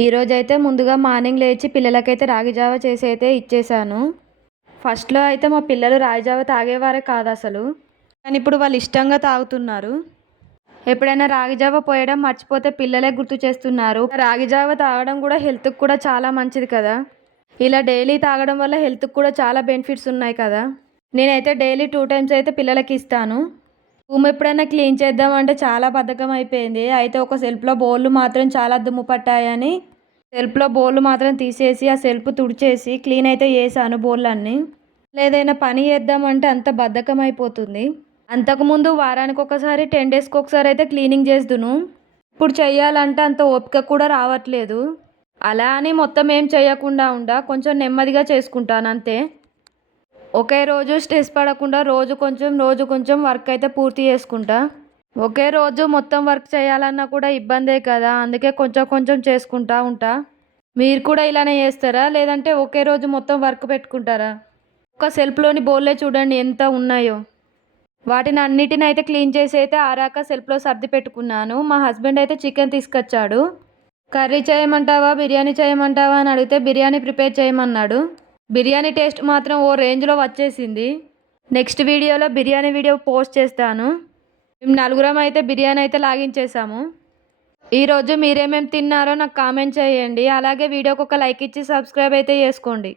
ఈరోజైతే ముందుగా మార్నింగ్ లేచి పిల్లలకైతే రాగి జావ చేసి అయితే ఇచ్చేసాను. ఫస్ట్‌లో అయితే మా పిల్లలు రాగి జావ తాగేవారే కాదసలు. కానీ ఇప్పుడు వాళ్ళు ఇష్టంగా తాగుతున్నారు. ఎప్పుడైనా రాగి జావ పోయడం మర్చిపోతే పిల్లలే గుర్తు చేస్తున్నారు. రాగి జావ తాగడం కూడా హెల్త్‌కి కూడా చాలా మంచిది కదా! ఇలా డైలీ తాగడం వల్ల హెల్త్‌కి కూడా చాలా బెనిఫిట్స్ ఉన్నాయి కదా! నేనైతే డైలీ 2 టైమ్స్ అయితే పిల్లలకి ఇస్తాను. రూమ్ ఎప్పుడైనా క్లీన్ చేద్దామంటే చాలా బద్ధకం అయిపోయింది. అయితే ఒక సెల్ఫ్‌లో బోళ్ళు మాత్రం చాలా దుమ్ము పట్టాయని సెల్ఫ్‌లో బోళ్ళు మాత్రం తీసేసి ఆ సెల్ఫ్ తుడిచేసి క్లీన్ అయితే చేశాను బోళ్ళన్నీ. ఏదైనా పని చేద్దామంటే అంత బద్ధకం అయిపోతుంది. అంతకుముందు వారానికి ఒకసారి 10 డేస్‌కి ఒకసారి అయితే క్లీనింగ్ చేద్దును. ఇప్పుడు చెయ్యాలంటే అంత ఓపిక కూడా రావట్లేదు. అలా అని మొత్తం ఏం చేయకుండా కొంచెం నెమ్మదిగా చేసుకుంటాను అంతే. ఒకే రోజు స్ట్రెస్ పడకుండా రోజు కొంచెం వర్క్ అయితే పూర్తి చేసుకుంటా. ఒకే రోజు మొత్తం వర్క్ చేయాలన్నా కూడా ఇబ్బందే కదా! అందుకే కొంచెం కొంచెం చేసుకుంటా ఉంటా. మీరు కూడా ఇలానే చేస్తారా? లేదంటే ఒకే రోజు మొత్తం వర్క్ పెట్టుకుంటారా? ఒక్క సెల్ఫ్‌లోని బోల్లే చూడండి ఎంత ఉన్నాయో. వాటిని అన్నిటిని అయితే క్లీన్ చేసి అయితే ఆరాక సెల్ఫ్‌లో సర్ది పెట్టుకున్నాను. మా హస్బెండ్ అయితే చికెన్ తీసుకొచ్చాడు. కర్రీ చేయమంటావా? బిర్యానీ చేయమంటావా? అని అడిగితే బిర్యానీ ప్రిపేర్ చేయమన్నాడు. బిర్యానీ టేస్ట్ మాత్రం ఓ రేంజ్‌లో వచ్చేసింది. నెక్స్ట్ వీడియోలో బిర్యానీ వీడియో పోస్ట్ చేస్తాను. మేము నలుగురం అయితే బిర్యానీ అయితే లాగించేసాము. ఈరోజు మీరేమేమి తిన్నారో నాకు కామెంట్ చేయండి. అలాగే వీడియోకి ఒక లైక్ ఇచ్చి సబ్స్క్రైబ్ అయితే చేసుకోండి.